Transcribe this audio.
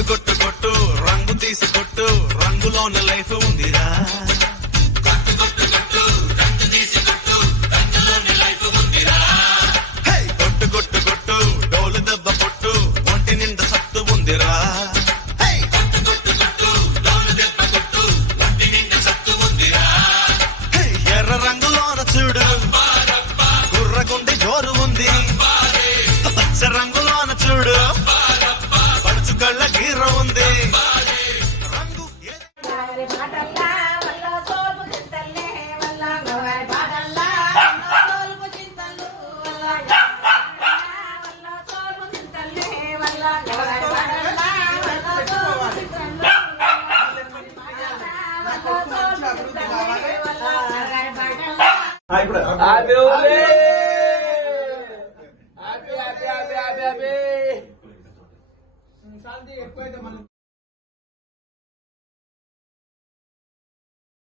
కొట్టు కొట్టు కొట్టు రంగు తీసి కొట్టు రంగులోని లైఫ్ ఉందిరా కొట్టు కొట్టు కొట్టు రంగు తీసి కొట్టు రంగులోని లైఫ్ ఉందిరా కొట్టు కొట్టు కొట్టు డోలు దెబ్బ కొట్టు ఒంటి నిండా సత్తు ఉందిరా కొట్టు కొట్టు కొట్టు డోలు దెబ్బ కొట్టు ఒంటి నిండా సత్తు ఉందిరా ఎర్ర రంగులోన చూడు గుర్రగుండి జోరు ఉంది పచ్చ రంగులోన చూడు పడుచు కళ్ళ గీర ఉంది శాంతి ఎక్కువైతే మళ్ళీ